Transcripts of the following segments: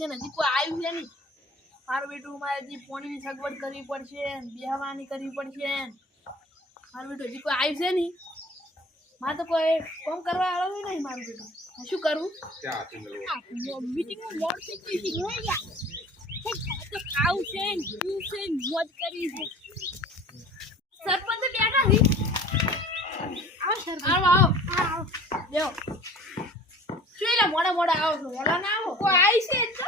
છે ને હજી કોઈ આવ્યું છે નહીં મારું બેટું મારે હજી પોણીની સગવડ કરવી પડશે બેહવાની કરવી પડશે મારું બેટું હજી કોઈ આવ્યું છે નહીં મારે તો કોઈ કામ કરવા આવ્યું નહીં મારું બેટું શું કરવું મીટિંગમાં મોડ થઈ ગઈ તો ખાવું છે પીવું છે મોજ કરવી છે સરપંચ બેઠા છે આવો બેહો શું એટલે મોડા આવો છો વહેલા ના આવો કોઈ આવી છે તો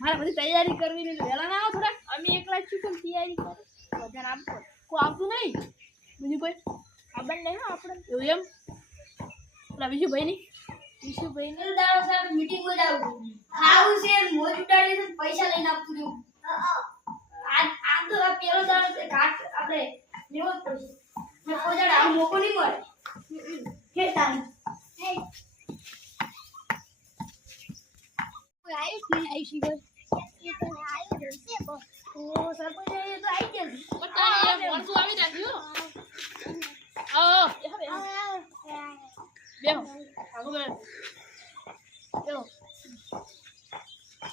મારે બધી તૈયારી કરવી ને વહેલા ના આવો થોડા અમે એકલા જ છું પણ તૈયારી કરો વધારે આપો કોઈ આવતું નહીં બીજું કોઈ ખબર નહીં આપણે એવું એમ પેલા વિશુભાઈ ની દાડો સાહેબ મીટિંગ માં જાવ ખાવું છે મોજ ઉડાડી છે પૈસા લઈને આપતું રહ્યું આ તો પેલો દાડો છે કાટ આપણે લેવો જ પડશે ને કોઈ દાડો આ મોકો નહીં મળે કે તાન કોઈ આવી છે એ તો આવી જશે ઓ સરપંચ એ તો આવી જશે પટાઈ વર્ષો આવી રાખ્યો આવો બેહો આગો બેહો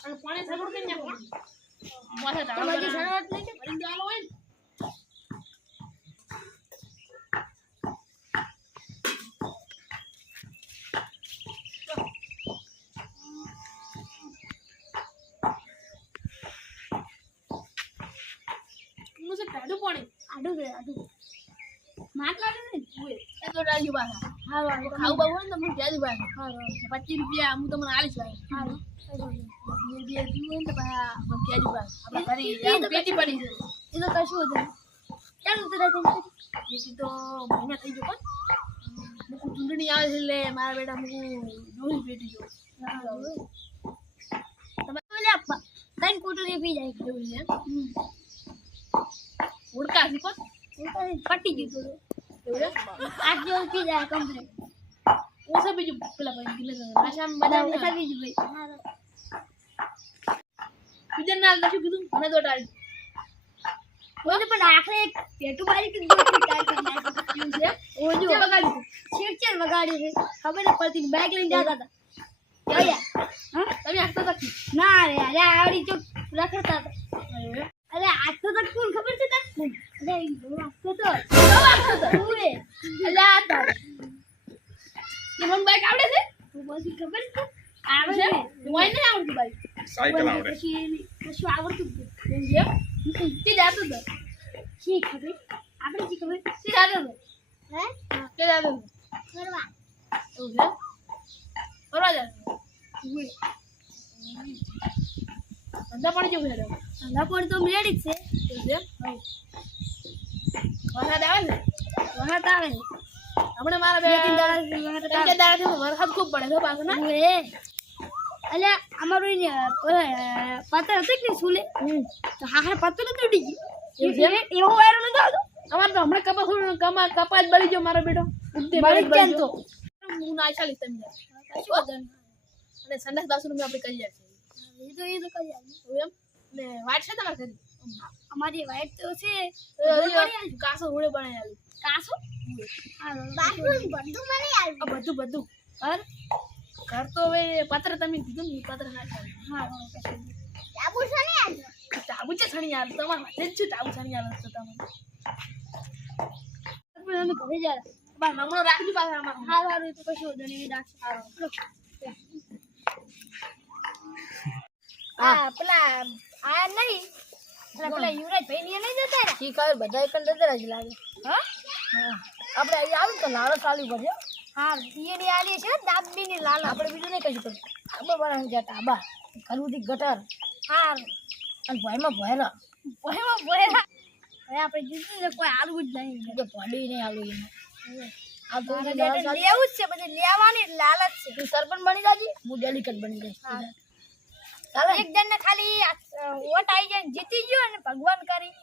અને પાણી સગવડ કરી નાખો માથે તમારી શરૂઆત નહીં કે ભરી દેવાનો હોય ને મુસે કાઢું પાણી આડું માટલા ને ઓય એ તો રાજી બા હા ખાવ બા હોય ને મને જાજી બા હા 25 રૂપિયા હું તમને આલીશ ભાઈ હા બે જીવ ને બા મને જાજી બા આપણે ઘરે પેટી પડી છે એ તો કશું હતું ચાલ ઉતરા પેટી તો મહિના થઈ ગયો પણ મુકુ ચૂંટણી આવે છે એટલે મારા બેટા મુકુ જોઈ પેટી જો તમે ઓલે આપા કઈ કોટરી પી જાય એવું છે ઉડકા છે કોણ પટી ગયું તો એવું આજ જો પી જાય કમ્પ્લીટ ઓસા બીજું પેલા ભાઈ ગિલે આશામ બધા ઓસા બીજું ભાઈ બીજું ના શું કીધું મને તો ટાળી ઓને પણ આખરે એક પેટુ બારી કે દો ટાઈ કરી નાખ્યું છે ઓ જો વગાડ્યું છેડ વગાડ્યું છે ખબર ન પડતી બાઈક લઈને જતા હતા ક્યાં હા તમે આખતો તક ના રે અરે આવડી જો રખડતા હતા અરે આજ તો તક કોણ ખબર છે તક અરે આખતો તો ઓએ અલે આ તો કે મન બાઈક આવડે છે તું બસી ખબર છે આવડે મોય ને આવડતું બાઈક સાયકલ આવડે કશું આવડતું એમ જે તે જાતો તો શી ખબર આપણે શી ખબર શી જાતો તો હે કે જાતો કરવા એવું છે કરવા જાતો ઓએ અંદા પડી જવું છે અંદા પડી તો મેડી છે એવું છે વરસાદ આવે છે વરસાદ આવે આપણે મારા બે દાડા વરસાદ ખૂબ પડે છે પાછો ના એ અલ્યા અમારું પતર હતું કે સુલે તો હાહર પતર તો ઉડી ગયું એવો વાયરો નતો આવતો અમાર તો હમણાં કપાસ બળી ગયો મારો બેટો ઉડતે બળી ગયો તો હું ના ચાલી તમને શું વગન અને સંડાસ બાથરૂમ આપણે કરી જાય એ તો કરી જાય એમ ને વાઈટ છે તમારે ઘરે અમારી વાઈટ તો છે કાસો રોડે બનાવી આવી કાસો બાથરૂમ બધું બનાવી આવી બધું ઘર તો હવે પત્ર તમે કીધું ને પત્ર ના ચાલે હા ટાબુ છણી આલ ટાબુ છે છણી આલ તમાર માથે જ ટાબુ છણી આલ તો તમે અમે ઘરે જા બા નમણો રાખજો પાછા અમાર હા હારું તો કશું દણી રાખશે હારો આ પેલા આ નહીં પેલા યુવરાજ ભાઈ ને નહીં જતા રે ઠીક આવે બધા પણ જતા જ લાગે હા આપણે અહીં આવું તો લાળો ચાલુ પડ્યો હા ઈની આલી છે દાબી ની લાલ આપણે બીજું નહીં કશું કરું આબા બનાવી જતા આબા કરુદી ગટર હા અને ભયમાં ભયરા હવે આપણે જીતું ને કોઈ આલવું જ નહીં તો પડી નહીં આલવું એને આ તો લેવું જ છે પછી લેવાની લાલચ છે તું સરપંચ બની જાજી હું ડેલિકેટ બની જઈશ ચાલો એક જણ ને ખાલી વોટ આવી જાય જીતી ગયો ને ભગવાન કરી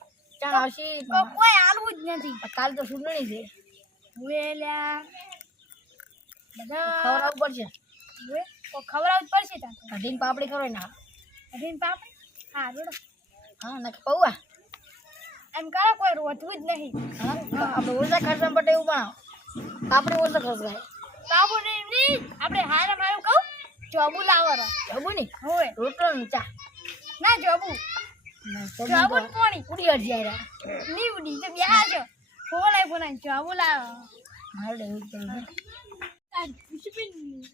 ચાશી કોઈ આલવું જ નથી કાલ તો સુનણી છે વેલ્યા બધા ખવડાવવું પડશે હવે તો ખવડાવવું જ પડશે તા કઢીને પાપડી કરો ના કઢીને પાપડી હા રોડો હા ના પૌવા એમ કરો કોઈ રોટવું જ નહીં આપણે ઓછા ખર્ચમાં પટે એવું બનાવો પાપડી ઓછા ખર્ચ થાય પાપડી નહીં આપણે હારે મારું કહું જોબુ લાવરો જોબુ ની હોય રોટલો ને ચા ના જોબુ જોબુ પાણી ઉડી અડ્યા ની ઉડી તો બેહા છો ફોન જોબુ લાવો હાલે તો વિશુબેન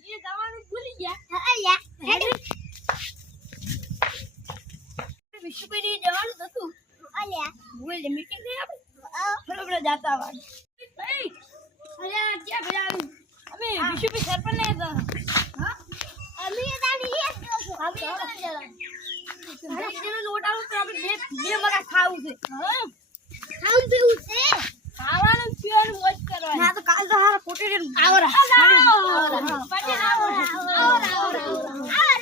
એ દવાનું ભૂલી ગયા હા યા વિશુબેન એ જવાનું હતું અલ્યા બોલે મીટિંગ થઈ આપણે બરોબર જાતા વાત ભાઈ અલ્યા ક્યાં ગયા અમે વિશુબેન સરપંચ ને હતા હા અમે તારી એક છો અમે જરા અરે જેનો લોટ આવું તો આપણે બે મગા ખાવું છે હા ખાવું પીવું છે ખાવાનું પીવાનું મોજ કરવાની ના તો કાલ તો હારા પોટે રે આવરા પાટી આવરા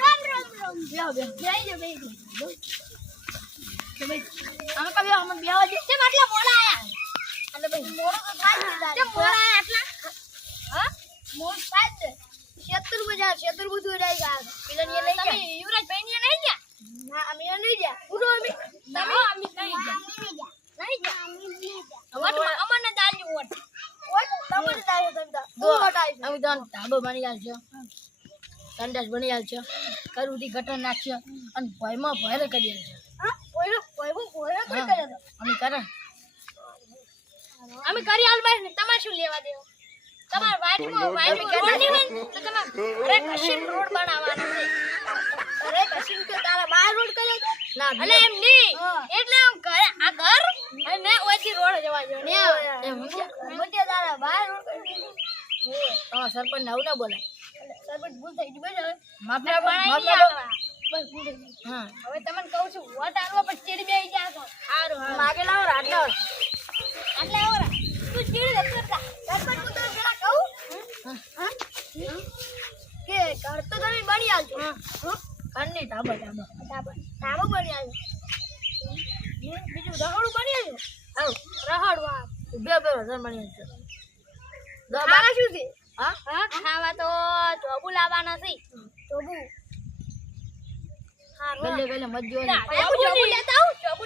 રામ લ્યો બે જઈ જો બે કે ભાઈ અમે કભી અમે બેવા દે છે માટલા મોડા આયા એટલે ભાઈ મોડો તો થાય છે મોડા આટલા હા મોડ થાય છે શેતર બધું રહી ગયા પેલા ને લઈ ગયા યુવરાજ ભાઈ ને લઈ ગયા ના અમે નહીં ગયા ઉડો અમે તમે અમે નહીં ગયા વોટ અમને દાલ્યું વોટ તમને દાલ્યો તમે વોટ આવી અમે તો ધાબો બની ગયા છે સંડાસ બની ગયા છે કરુદી ગટર નાખ્યો અને ભયમાં ભયરે કરી છે હા ભયરો કરી કર્યો અમે કરે અમે કરી આલ ભાઈ તમારે શું લેવા દેવો તમાર વાઈટ રોડ તો તમાર અરે કશિમ રોડ બનાવવાનો છે અરે કશિમ કે તારા બાર રોડ કર્યો ના અલે એમ ની એટલે આમ ઘર આ ઘર અને ઓથી રોડ જવા જો ને એમ મોટે તારા બાર રોડ કર્યો સરપંચ આવું ના બોલે સરપંચ ભૂલ થઈ ગઈ ભાઈ માફી બસ ભૂલ હા હવે તમને કહું છું વોટ આલવા પછી ચીડી બેહી જા છો સારું હા માગે લાવો આટલા આવો તું ચીડી દે સરપંચ હું તો પેલા કહું હા કે ઘર તો તમે બની આલજો હા ઘરની ધાબો બની આલજો બીજું રહોડું બની આલજો આવ રહોડું આ બે ઘર બની આલજો ખાવા શું છે હા ખાવા તો જોબુ લાવવાના છે જોબુ હા ગલે મજ્જો જોબુ લેતા આવું જોબુ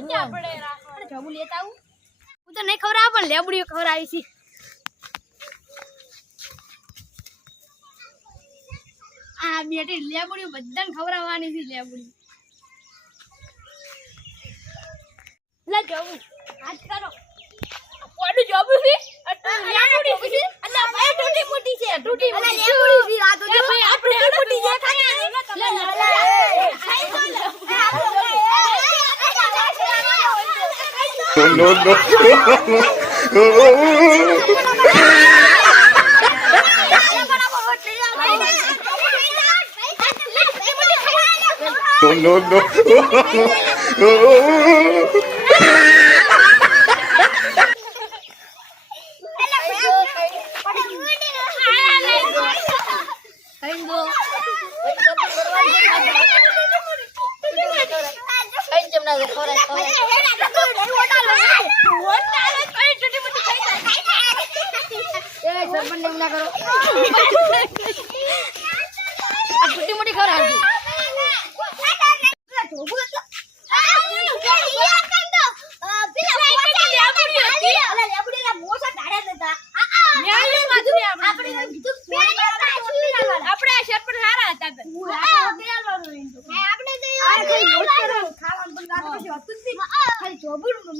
કે આપણે રાખો જોબુ લેતા આવું હું તો નહીં ખવડાવ પણ લેબડીઓ ખવડાવી છે આ બેટી લેબડીઓ બધાને ખવડાવવાની છે લેબડી લે જોબુ હાથ કરો કોડું જોબુ છે લેબડી છે અલ્લા ભાઈ ટૂટી મોટી છે ટૂટી મોટી લેબડી છે આ તો જો ભાઈ આપણે મોટી છે ખાઈ No.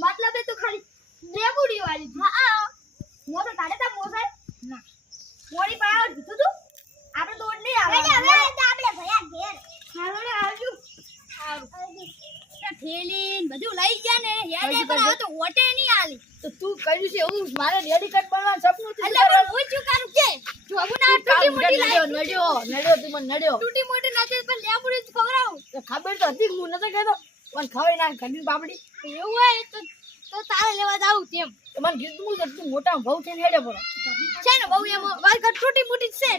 मतलब है तो खाली लेबुड़ी वाली हां वो तो काढे ता મોસાય ના મોરી પાયો દીધું તું આપણે દોડ નહીં આવે હવે આપણે ભયા ઘેર હાલો આવજો થેલી બધું લઈ ગયા ને યાદ પર તો ઓટે નહીં આલી તો તું કર્યું છે હું મારે રેડી કટ બનવાનું સપનું હતું એટલે હું શું કરું કે જોબુ ના ટૂટી મોટી લાઈ નડ્યો તું મને નડ્યો ટૂટી મોટી નથી પણ લેબુડી ખવરાવ ખબર તો હતી હું નતો કહેતો પણ ખવાઈ ના ઘરની બાબડી એવું હોય તો તારે લેવા જાવ તેમ મને કીધું કે તું મોટા ભાવ થઈને હેડે પડો છે ને બહુ એમ વાર કટ ટૂટી મોટી છે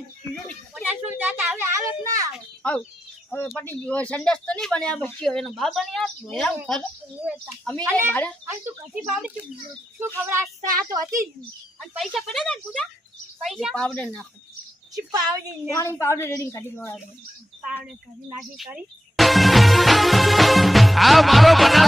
50 જાતા હવે આવે કે ના આવે હવે પટી ગયો સંડસ તો નહીં બન્યા બચ્યો એનો બા બન્યા એમ ખર અમે કે ભાડે આ તું કથી બાબડી શું ખબર આ તો હતી અને પૈસા પડ્યા ને પૂજા પૈસા પાવડર નાખો ચી પાવડર નાખી પાવડર રેડિંગ કાઢી લો પાવડર કાઢી નાખી કરી આ મારો બના